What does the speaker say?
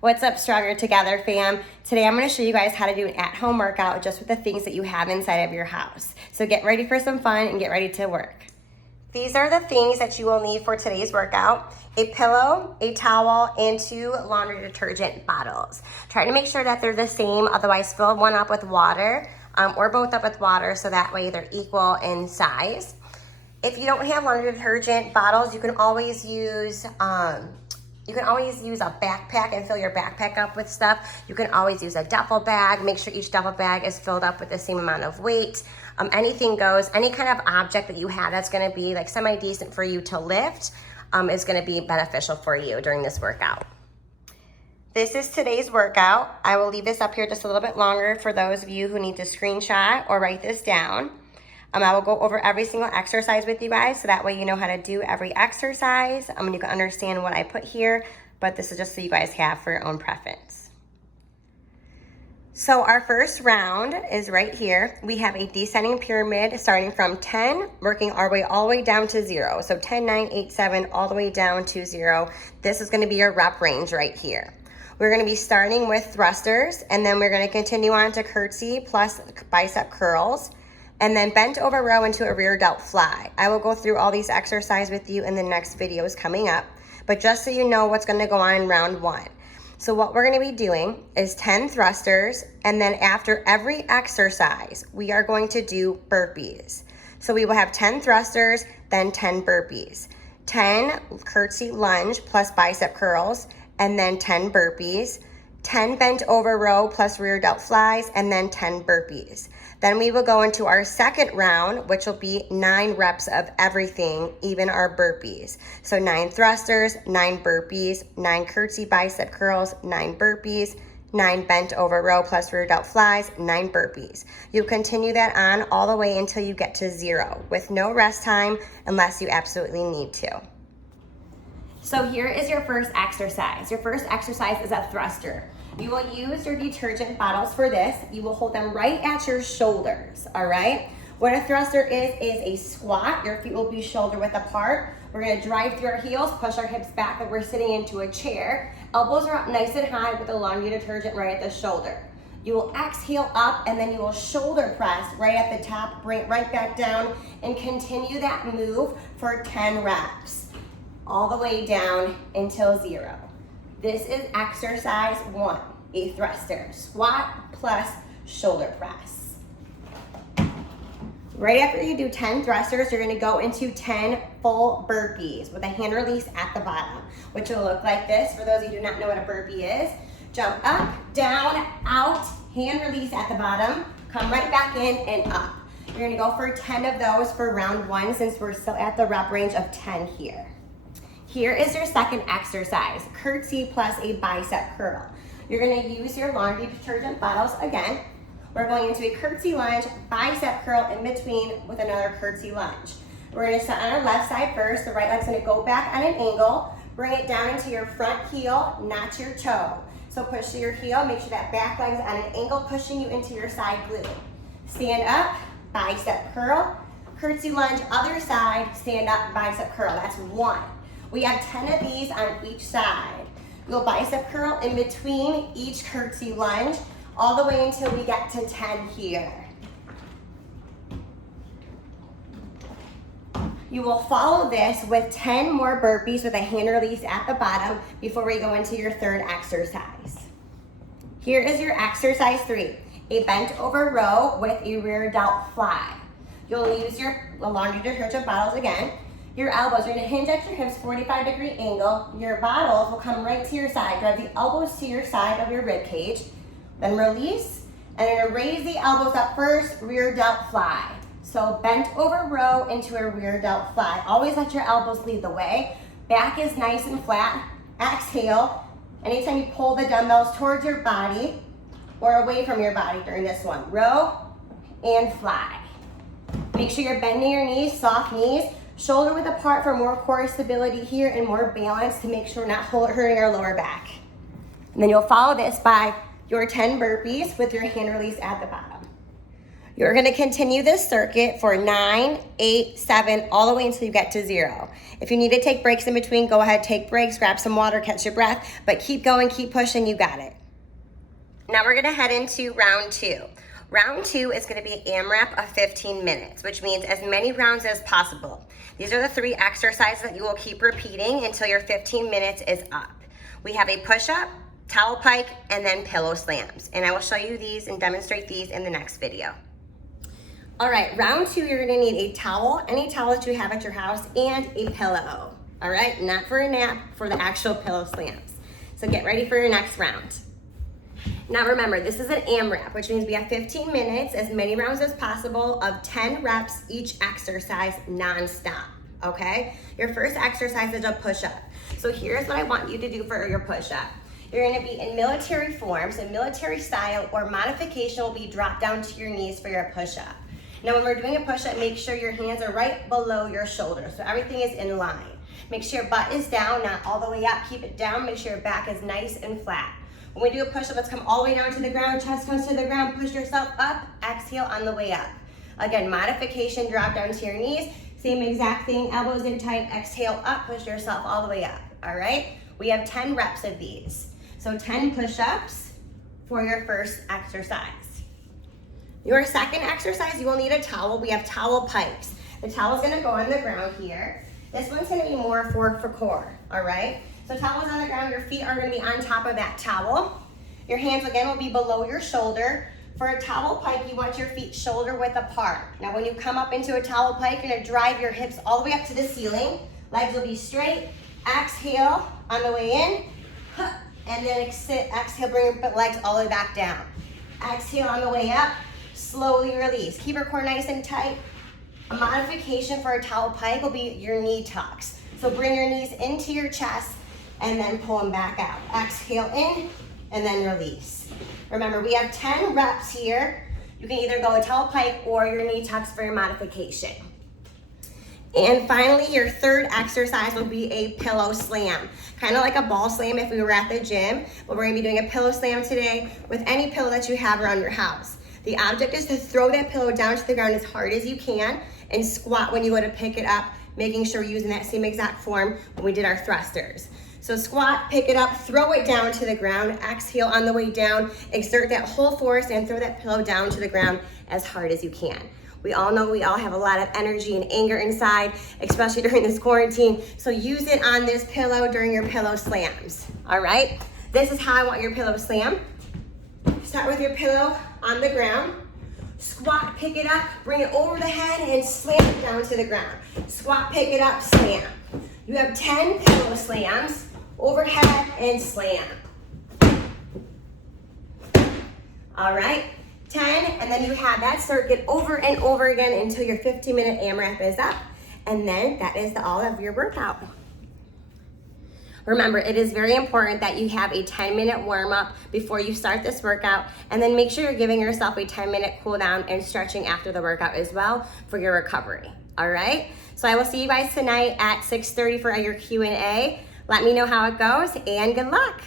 What's up, Stronger Together fam? Today I'm going to show you guys how to do an at-home workout just with the things that you have inside of your house. So get ready for some fun and get ready to work. These are the things that you will need for today's workout: a pillow, a towel, and 2 laundry detergent bottles. Try to make sure that they're the same, otherwise fill one up with water or both up with water so that way they're equal in size. If you don't have laundry detergent bottles, you can always use a backpack and fill your backpack up with stuff. You can always use a duffel bag. Make sure each duffel bag is filled up with the same amount of weight. Anything goes. Any kind of object that you have that's gonna be like semi-decent for you to lift is gonna be beneficial for you during this workout. This is today's workout. I will leave this up here just a little bit longer for those of you who need to screenshot or write this down. I will go over every single exercise with you guys so that way you know how to do every exercise. And you can understand what I put here, but this is just so you guys have for your own preference. So our first round is right here. We have a descending pyramid starting from 10, working our way all the way down to 0. So 10, 9, 8, 7, all the way down to 0. This is gonna be your rep range right here. We're gonna be starting with thrusters, and then we're gonna continue on to curtsy plus bicep curls, and then bent over row into a rear delt fly. I will go through all these exercises with you in the next videos coming up, but just so you know what's gonna go on in round 1. So what we're gonna be doing is 10 thrusters, and then after every exercise, we are going to do burpees. So we will have 10 thrusters, then 10 burpees. 10 curtsy lunge plus bicep curls, and then 10 burpees. 10 bent over row plus rear delt flies, and then 10 burpees. Then we will go into our second round, which will be 9 reps of everything, even our burpees. So 9 thrusters, 9 burpees, 9 curtsy bicep curls, 9 burpees, 9 bent over row plus rear delt flies, 9 burpees. You continue that on all the way until you get to 0 with no rest time unless you absolutely need to. So here is your first exercise. Your first exercise is a thruster. You will use your detergent bottles for this. You will hold them right at your shoulders, all right? What a thruster is a squat. Your feet will be shoulder width apart. We're gonna drive through our heels, push our hips back like we're sitting into a chair. Elbows are up nice and high with the laundry detergent right at the shoulder. You will exhale up, and then you will shoulder press right at the top, bring it right back down, and continue that move for 10 reps. All the way down until 0. This is exercise 1, a thruster, squat plus shoulder press. Right after you do 10 thrusters, you're gonna go into 10 full burpees with a hand release at the bottom, which will look like this. For those of you who do not know what a burpee is, jump up, down, out, hand release at the bottom, come right back in and up. You're gonna go for 10 of those for round 1 since we're still at the rep range of 10 here. Here is your second exercise, curtsy plus a bicep curl. You're gonna use your laundry detergent bottles again. We're going into a curtsy lunge, bicep curl in between with another curtsy lunge. We're gonna start on our left side first. The right leg's gonna go back on an angle, bring it down into your front heel, not your toe. So push to your heel, make sure that back leg's on an angle, pushing you into your side glute. Stand up, bicep curl, curtsy lunge, other side, stand up, bicep curl. That's 1. We have 10 of these on each side. You'll bicep curl in between each curtsy lunge all the way until we get to 10 here. You will follow this with 10 more burpees with a hand release at the bottom before we go into your third exercise. Here is your exercise 3, a bent over row with a rear delt fly. You'll use your laundry detergent bottles again. Your elbows are gonna hinge at your hips, 45-degree angle. Your bottles will come right to your side. Drive the elbows to your side of your rib cage. Then release, and you're gonna raise the elbows up first, rear delt fly. So bent over row into a rear delt fly. Always let your elbows lead the way. Back is nice and flat. Exhale. Anytime you pull the dumbbells towards your body or away from your body during this one. Row and fly. Make sure you're bending your knees, soft knees. Shoulder width apart for more core stability here and more balance to make sure we're not hurting our lower back. And then you'll follow this by your 10 burpees with your hand release at the bottom. You're gonna continue this circuit for 9, 8, 7, all the way until you get to 0. If you need to take breaks in between, go ahead, take breaks, grab some water, catch your breath, but keep going, keep pushing, you got it. Now we're gonna head into round 2. Round 2 is gonna be an AMRAP of 15 minutes, which means as many rounds as possible. These are the 3 exercises that you will keep repeating until your 15 minutes is up. We have a push-up, towel pike, and then pillow slams. And I will show you these and demonstrate these in the next video. All right, round 2, you're gonna need a towel, any towel that you have at your house, and a pillow. All right, not for a nap, for the actual pillow slams. So get ready for your next round. Now remember, this is an AMRAP, which means we have 15 minutes, as many rounds as possible of 10 reps each exercise non-stop, okay? Your first exercise is a push-up. So here's what I want you to do for your push-up. You're gonna be in military form, so military style or modification will be drop down to your knees for your push-up. Now when we're doing a push-up, make sure your hands are right below your shoulders, so everything is in line. Make sure your butt is down, not all the way up, keep it down, make sure your back is nice and flat. When we do a push-up, let's come all the way down to the ground, chest comes to the ground, push yourself up, exhale on the way up. Again, modification, drop down to your knees, same exact thing, elbows in tight, exhale up, push yourself all the way up, all right? We have 10 reps of these. So 10 push-ups for your first exercise. Your second exercise, you will need a towel. We have towel pikes. The towel's gonna go on the ground here. This one's gonna be more for core, all right? So towel's on the ground, your feet are gonna be on top of that towel. Your hands again will be below your shoulder. For a towel pike, you want your feet shoulder width apart. Now when you come up into a towel pike, you're gonna drive your hips all the way up to the ceiling. Legs will be straight. Exhale on the way in, and then exhale, bring your legs all the way back down. Exhale on the way up. Slowly release. Keep your core nice and tight. A modification for a towel pike will be your knee tucks. So bring your knees into your chest and then pull them back out. Exhale in and then release. Remember, we have 10 reps here. You can either go a towel pike or your knee tucks for your modification. And finally, your third exercise will be a pillow slam. Kind of like a ball slam if we were at the gym, but we're gonna be doing a pillow slam today with any pillow that you have around your house. The object is to throw that pillow down to the ground as hard as you can and squat when you go to pick it up, making sure you're using that same exact form when we did our thrusters. So squat, pick it up, throw it down to the ground, exhale on the way down, exert that whole force and throw that pillow down to the ground as hard as you can. We all know we all have a lot of energy and anger inside, especially during this quarantine. So use it on this pillow during your pillow slams, all right? This is how I want your pillow slam. Start with your pillow on the ground. Squat, pick it up, bring it over the head and slam it down to the ground. Squat, pick it up, slam. You have 10 pillow slams, overhead and slam. All right, 10, and then you have that circuit over and over again until your 15-minute AMRAP is up. And then that is all of your workout. Remember, it is very important that you have a 10-minute warm-up before you start this workout, and then make sure you're giving yourself a 10-minute cool down and stretching after the workout as well for your recovery, all right? So I will see you guys tonight at 6:30 for your Q&A. Let me know how it goes, and good luck.